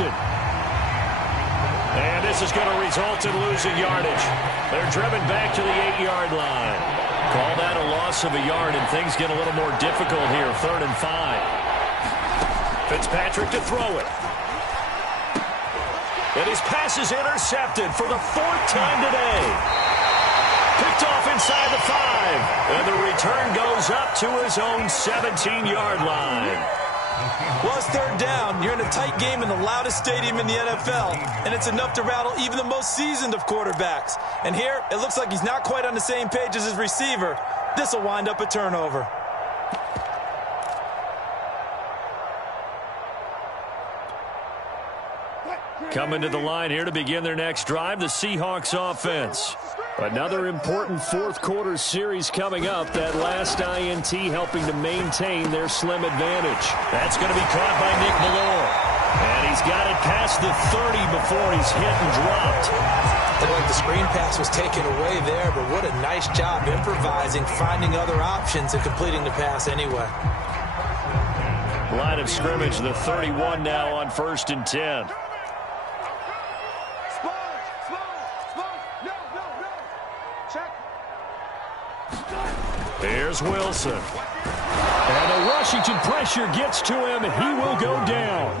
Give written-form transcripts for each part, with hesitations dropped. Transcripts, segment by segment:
Gibson. And this is going to result in losing yardage. They're driven back to the 8-yard line. Call that a loss of a yard, and things get a little more difficult here. 3rd and 5. Fitzpatrick to throw it. And his pass is intercepted for the 4th time today. Picked off inside the 5. And the return goes up to his own 17-yard line. Well, it's 3rd down. You're in a tight game in the loudest stadium in the NFL, and it's enough to rattle even the most seasoned of quarterbacks. And here, it looks like he's not quite on the same page as his receiver. This will wind up a turnover. Coming to the line here to begin their next drive, the Seahawks offense. Another important fourth-quarter series coming up. That last INT helping to maintain their slim advantage. That's going to be caught by Nick Ballore. And he's got it past the 30 before he's hit and dropped. Looked like the screen pass was taken away there, but what a nice job improvising, finding other options, and completing the pass anyway. Line of scrimmage, the 31 now on 1st and 10. Here's Wilson. And the Washington pressure gets to him. He will go down.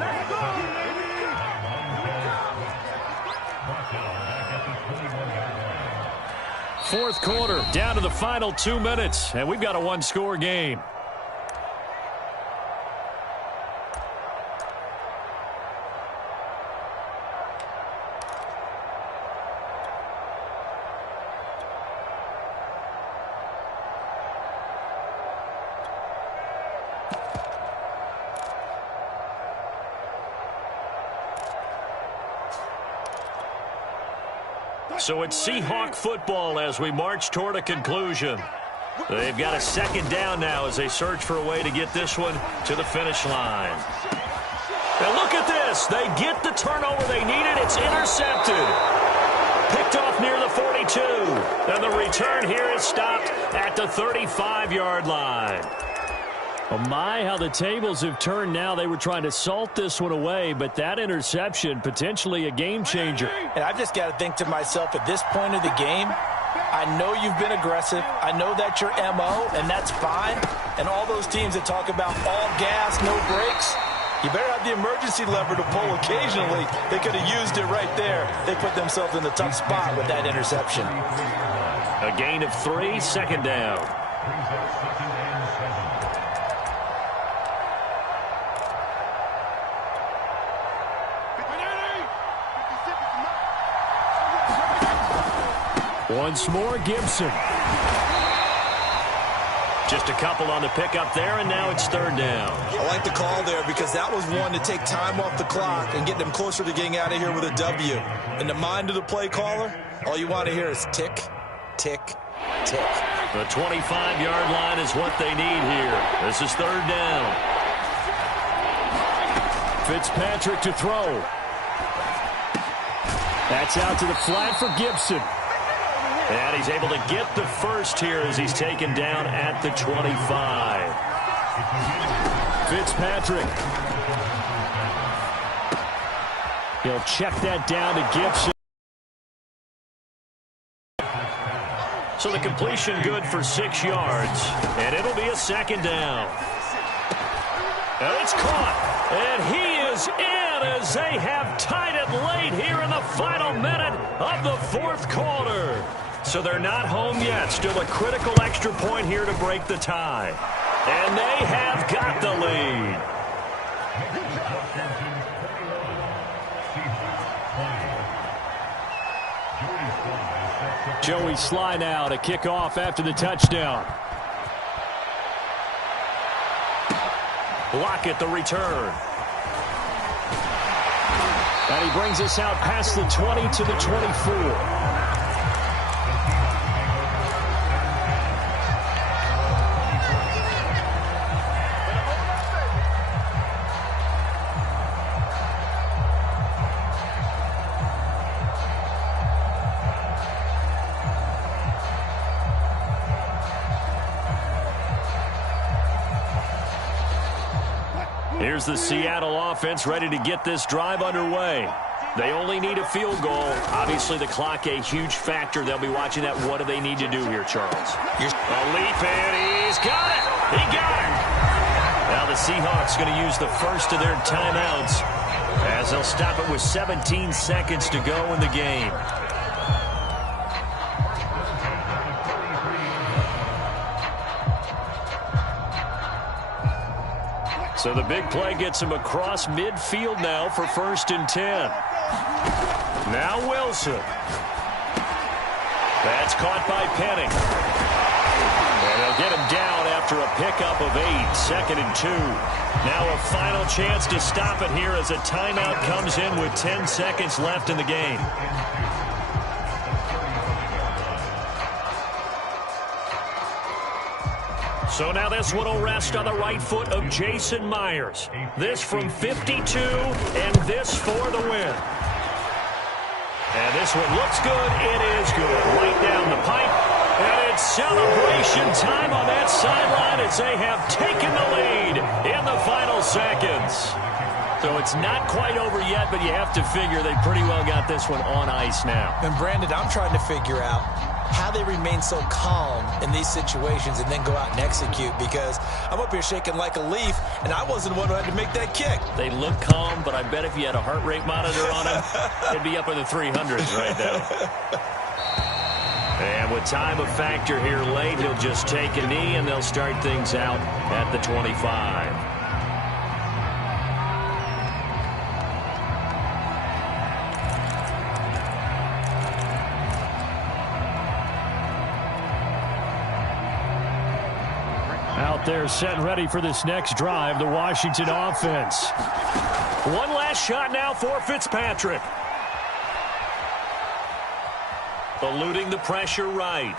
Fourth quarter, down to the final 2 minutes, and we've got a one-score game. So it's Seahawk football as we march toward a conclusion. They've got a 2nd down now as they search for a way to get this one to the finish line. And look at this. They get the turnover they needed. It's intercepted. Picked off near the 42. And the return here is stopped at the 35-yard line. Oh my, how the tables have turned now. They were trying to salt this one away, but that interception, potentially a game changer. And I've just got to think to myself, at this point of the game, I know you've been aggressive. I know that's your MO, and that's fine. And all those teams that talk about all gas, no brakes, you better have the emergency lever to pull occasionally. They could have used it right there. They put themselves in a tough spot with that interception. A gain of 3, 2nd down. Once more, Gibson. Just a couple on the pickup there, and now it's 3rd down. I like the call there because that was one to take time off the clock and get them closer to getting out of here with a W. In the mind of the play caller, all you want to hear is tick, tick, tick. The 25-yard line is what they need here. This is 3rd down. Fitzpatrick to throw. That's out to the flat for Gibson. And he's able to get the first here as he's taken down at the 25. Fitzpatrick. He'll check that down to Gibson. So the completion good for 6 yards. And it'll be a 2nd down. And it's caught. And he is in as they have tied it late here in the final minute of the 4th quarter. So they're not home yet. Still a critical extra point here to break the tie. And they have got the lead. Joey Sly now to kick off after the touchdown. Lockett the return. And he brings us out past the 20 to the 24. Here's the Seattle offense ready to get this drive underway. They only need a field goal. Obviously, the clock a huge factor. They'll be watching that. What do they need to do here, Charles? A leap, and he's got it. He got it. Now the Seahawks going to use the first of their timeouts as they'll stop it with 17 seconds to go in the game. So the big play gets him across midfield now for 1st and 10. Now Wilson. That's caught by Penning. And they'll get him down after a pickup of 8, 2nd and 2. Now a final chance to stop it here as a timeout comes in with 10 seconds left in the game. So now this one will rest on the right foot of Jason Myers. This from 52, and this for the win. And this one looks good. It is good. Right down the pipe. And it's celebration time on that sideline as they have taken the lead in the final seconds. So it's not quite over yet, but you have to figure they pretty well got this one on ice now. And Brandon, I'm trying to figure out how they remain so calm in these situations and then go out and execute, because I'm up here shaking like a leaf, and I wasn't the one who had to make that kick. They look calm, but I bet if you had a heart rate monitor on them, they'd be up in the 300s right now. And with time a factor here late, he'll just take a knee, and they'll start things out at the 25. Out there set and ready for this next drive, the Washington offense. One last shot now for Fitzpatrick. Eluding the pressure right.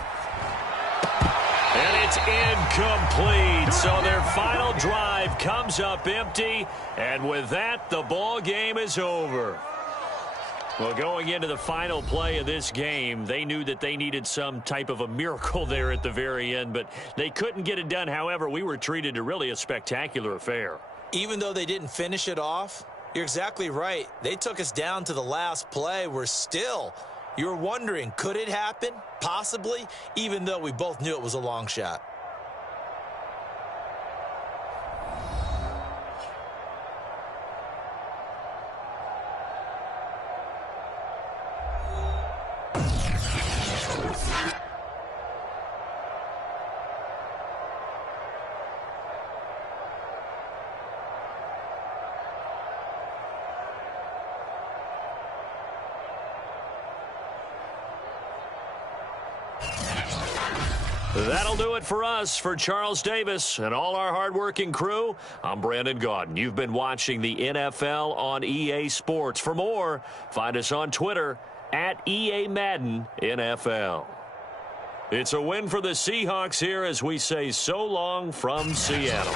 And it's incomplete. So their final drive comes up empty. And with that, the ball game is over. Well, going into the final play of this game, they knew that they needed some type of a miracle there at the very end, but they couldn't get it done. However, we were treated to really a spectacular affair. Even though they didn't finish it off, you're exactly right. They took us down to the last play. You're wondering, could it happen? Possibly, even though we both knew it was a long shot. That'll do it for us. For Charles Davis and all our hardworking crew, I'm Brandon Gaudin. You've been watching the NFL on EA Sports. For more, find us on Twitter at EA Madden NFL. It's a win for the Seahawks here as we say so long from Seattle.